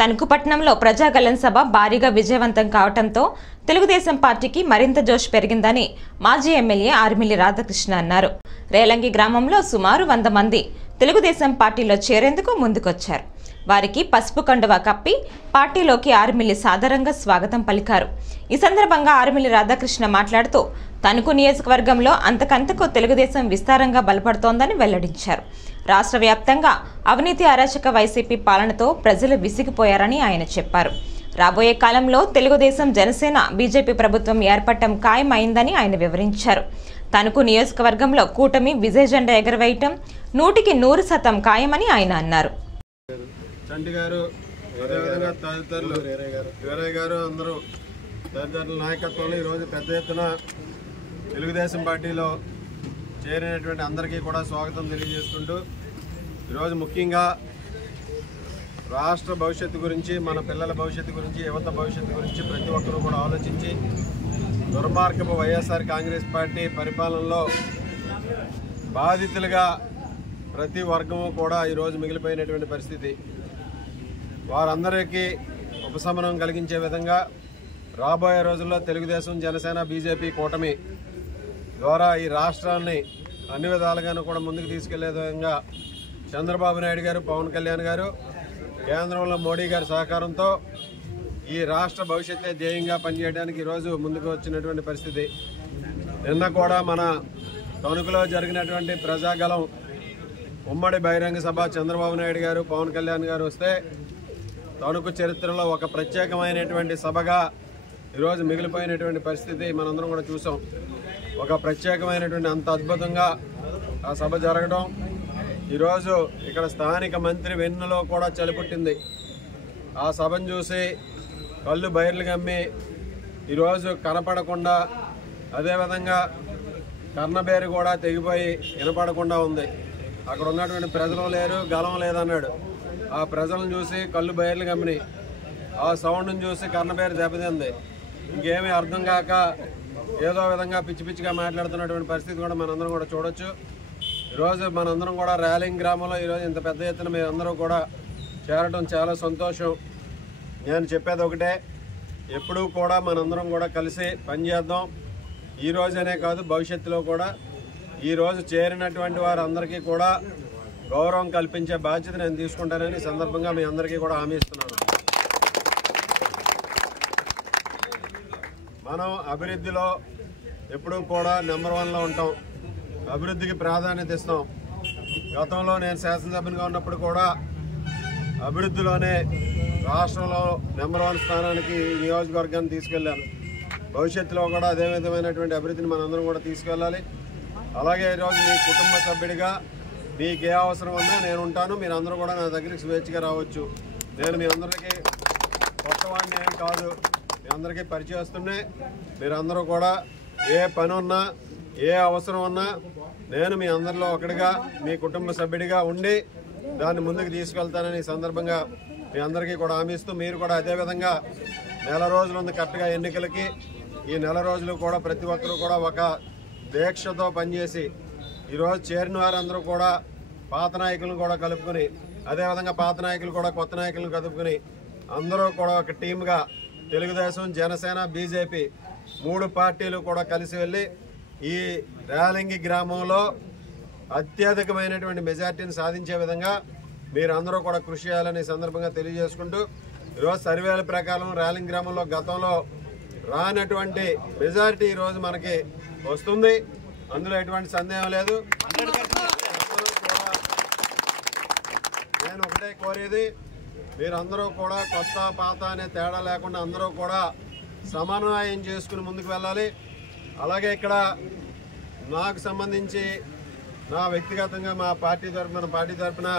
తణుకుపట్నంలో ప్రజాగళం సభ భారీగా విజయవంతం కావడంతో తెలుగుదేశం పార్టీకి మరింత జోష్ పెరిగిందని మాజీ ఎమ్మెల్యే ఆర్మిల్లి రాధాకృష్ణ అన్నారు. రేలంగి గ్రామంలో సుమారు 100 మంది తెలుగుదేశం పార్టీలో చేరేందుకు ముందుకొచ్చారు. వారికి పసుపు కండువా కప్పి పార్టీలోకి ఆర్మిల్లి సాదరంగా స్వాగతం పలికారు. ఈ సందర్భంగా ఆర్మిల్లి రాధాకృష్ణ మాట్లాడుతూ తణుకు నియోజకవర్గంలో అంతకంతకు తెలుగుదేశం విస్తారంగా బలపడుతోందని వెల్లడించారు. రాష్ట్ర వ్యాప్తంగా అవినీతి అరాచక వైసీపీ పాలనతో ప్రజలు విసిగిపోయారని ఆయన చెప్పారు. రాబోయే కాలంలో తెలుగుదేశం జనసేన బీజేపీ ప్రభుత్వం ఏర్పడటం ఖాయమైందని ఆయన వివరించారు. తణుకు నియోజకవర్గంలో కూటమి విజయ జెండా ఎగరవేయటం 100% ఖాయమని ఆయన అన్నారు. చంటి గారు అదేవిధంగా తదితరులు వీరయ్య గారు అందరూ తదితరుల నాయకత్వంలో ఈరోజు పెద్ద ఎత్తున తెలుగుదేశం పార్టీలో చేరినటువంటి అందరికీ కూడా స్వాగతం తెలియజేసుకుంటూ ఈరోజు ముఖ్యంగా రాష్ట్ర భవిష్యత్తు గురించి, మన పిల్లల భవిష్యత్తు గురించి, యువత భవిష్యత్తు గురించి ప్రతి ఒక్కరూ కూడా ఆలోచించి దుర్మార్గపు వైఎస్ఆర్ కాంగ్రెస్ పార్టీ పరిపాలనలో బాధితులుగా ప్రతి వర్గము కూడా ఈరోజు మిగిలిపోయినటువంటి పరిస్థితి. వారందరికీ ఉపశమనం కలిగించే విధంగా రాబోయే రోజుల్లో తెలుగుదేశం జనసేన బీజేపీ కూటమి ద్వారా ఈ రాష్ట్రాన్ని అన్ని విధాలుగాను కూడా ముందుకు తీసుకెళ్లే విధంగా చంద్రబాబు నాయుడు గారు, పవన్ కళ్యాణ్ గారు, కేంద్రంలో మోడీ గారి సహకారంతో ఈ రాష్ట్ర భవిష్యత్తే ధ్యేయంగా పనిచేయడానికి ఈరోజు ముందుకు వచ్చినటువంటి పరిస్థితి. నిన్న కూడా మన తణుకులో జరిగినటువంటి ప్రజాగళం ఉమ్మడి బహిరంగ సభ చంద్రబాబు నాయుడు గారు, పవన్ కళ్యాణ్ గారు వస్తే తణుకు చరిత్రలో ఒక ప్రత్యేకమైనటువంటి సభగా ఈరోజు మిగిలిపోయినటువంటి పరిస్థితి మనందరం కూడా చూసాం. ఒక ప్రత్యేకమైనటువంటి అంత అద్భుతంగా ఆ సభ జరగడం, ఈరోజు ఇక్కడ స్థానిక మంత్రి వెన్నులో కూడా చలిపుట్టింది. ఆ సభను చూసి కళ్ళు బయర్లు గమ్మి ఈరోజు కనపడకుండా, అదేవిధంగా కర్ణబేరు కూడా తెగిపోయి వినపడకుండా ఉంది. అక్కడ ఉన్నటువంటి ప్రజలు లేరు, గలం లేదన్నాడు. ఆ ప్రజలను చూసి కళ్ళు బయర్లు గమ్మిని, ఆ సౌండ్ని చూసి కర్ణబేరు దెబ్బతింది. ఇంకేమీ అర్థం కాక ఏదో విధంగా పిచ్చి పిచ్చిగా మాట్లాడుతున్నటువంటి పరిస్థితి కూడా మనందరం కూడా చూడొచ్చు. ఈరోజు మనందరం కూడా రేలింగ్ గ్రామంలో ఈరోజు ఇంత పెద్ద ఎత్తున మీరందరూ కూడా చేరడం చాలా సంతోషం. నేను చెప్పేది ఒకటే, ఎప్పుడూ కూడా మనందరం కూడా కలిసి పనిచేద్దాం. ఈ రోజనే కాదు, భవిష్యత్తులో కూడా ఈరోజు చేరినటువంటి వారందరికీ కూడా గౌరవం కల్పించే బాధ్యత నేను తీసుకుంటానని సందర్భంగా మీ అందరికీ కూడా హామీ ఇస్తున్నాను. మనం అభివృద్ధిలో ఎప్పుడూ కూడా నెంబర్ 1లో ఉంటాం. అభివృద్ధికి ప్రాధాన్యత ఇస్తాం. గతంలో నేను శాసనసభ్యునిగా ఉన్నప్పుడు కూడా అభివృద్ధిలోనే రాష్ట్రంలో నెంబర్ 1 స్థానానికి నియోజకవర్గాన్ని తీసుకెళ్లాను. భవిష్యత్తులో కూడా అదే విధమైనటువంటి అభివృద్ధిని మనందరం కూడా తీసుకెళ్ళాలి. అలాగే ఈరోజు మీ కుటుంబ సభ్యుడిగా మీకు ఏ అవసరం ఉన్నా నేను ఉంటాను. మీరందరూ కూడా నా దగ్గరికి స్వేచ్ఛగా రావచ్చు. నేను మీ అందరికీ కొత్తవాడిని ఏం కాదు, మీ అందరికీ పరిచయస్తున్నే. మీరందరూ కూడా ఏ పని ఉన్నా, ఏ అవసరం ఉన్నా నేను మీ అందరిలో ఒకటిగా, మీ కుటుంబ సభ్యుడిగా ఉండి దాన్ని ముందుకు తీసుకెళ్తానని సందర్భంగా మీ అందరికీ కూడా హామీ ఇస్తూ, మీరు కూడా అదేవిధంగా నెల రోజులు ఉంది కరెక్ట్గా ఎన్నికలకి. ఈ నెల రోజులు కూడా ప్రతి ఒక్కరూ కూడా ఒక దీక్షతో పనిచేసి ఈరోజు చేరిన వారందరూ కూడా పాత నాయకులను కూడా కలుపుకొని, అదేవిధంగా పాత నాయకులు కూడా కొత్త నాయకులను కలుపుకొని అందరూ కూడా ఒక టీమ్గా తెలుగుదేశం, జనసేన, బీజేపీ 3 పార్టీలు కూడా కలిసి వెళ్ళి ఈ రేలింగి గ్రామంలో అత్యధికమైనటువంటి మెజార్టీని సాధించే విధంగా మీరందరూ కూడా కృషి చేయాలని సందర్భంగా తెలియజేసుకుంటూ, ఈరోజు సర్వేల ప్రకారం రేలింగి గ్రామంలో గతంలో రానటువంటి మెజారిటీ ఈరోజు మనకి వస్తుంది. అందులో ఎటువంటి సందేహం లేదు. నేను ఒకటే కోరేది, మీరందరూ కూడా కొత్త పాత అనే తేడా లేకుండా అందరూ కూడా సమన్వయం చేసుకుని ముందుకు వెళ్ళాలి. అలాగే ఇక్కడ నాకు సంబంధించి నా వ్యక్తిగతంగా మన పార్టీ తరఫున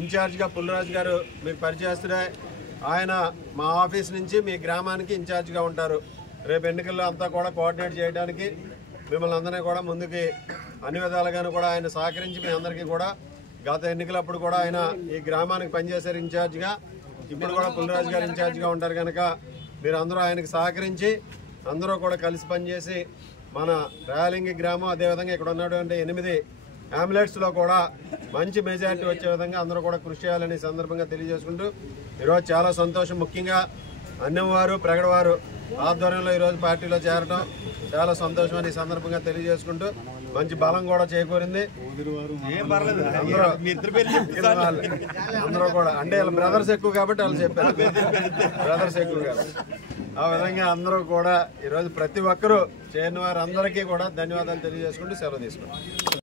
ఇన్ఛార్జిగా పుల్లరాజు గారు మీకు పరిచయస్తుడే. ఆయన మా ఆఫీస్ నుంచి మీ గ్రామానికి ఇన్ఛార్జిగా ఉంటారు. రేపు ఎన్నికల్లో అంతా కూడా కోఆర్డినేట్ చేయడానికి మిమ్మల్ని అందరినీ కూడా ముందుకి అన్ని విధాలుగాను కూడా ఆయన సహకరించి మీ అందరికీ కూడా గత ఎన్నికలప్పుడు కూడా ఆయన ఈ గ్రామానికి పనిచేశారు ఇన్ఛార్జిగా. ఇప్పుడు కూడా పుల్లరాజు గారు ఇన్ఛార్జిగా ఉంటారు కనుక మీరందరూ ఆయనకు సహకరించి అందరూ కూడా కలిసి పనిచేసి మన రేలింగి గ్రామం, అదేవిధంగా ఇక్కడ ఉన్నటువంటి 8 ఆంబులెన్స్లో కూడా మంచి మెజారిటీ వచ్చే విధంగా అందరూ కూడా కృషి చేయాలని సందర్భంగా తెలియజేసుకుంటూ ఈరోజు చాలా సంతోషం. ముఖ్యంగా అన్నంవారు ప్రగడవారు ఆధ్వర్యంలో ఈరోజు పార్టీలో చేరడం చాలా సంతోషం అని ఈ సందర్భంగా తెలియజేసుకుంటూ మంచి బలం కూడా చేకూరింది. అందరూ కూడా అంటే వాళ్ళ బ్రదర్స్ ఎక్కువ కాబట్టి వాళ్ళు చెప్పారు, బ్రదర్స్ ఎక్కువ కాబట్టి ఆ విధంగా అందరూ కూడా ఈరోజు ప్రతి ఒక్కరూ చేరిన వారు అందరికీ కూడా ధన్యవాదాలు తెలియజేసుకుంటూ సెలవు తీసుకుంటాం.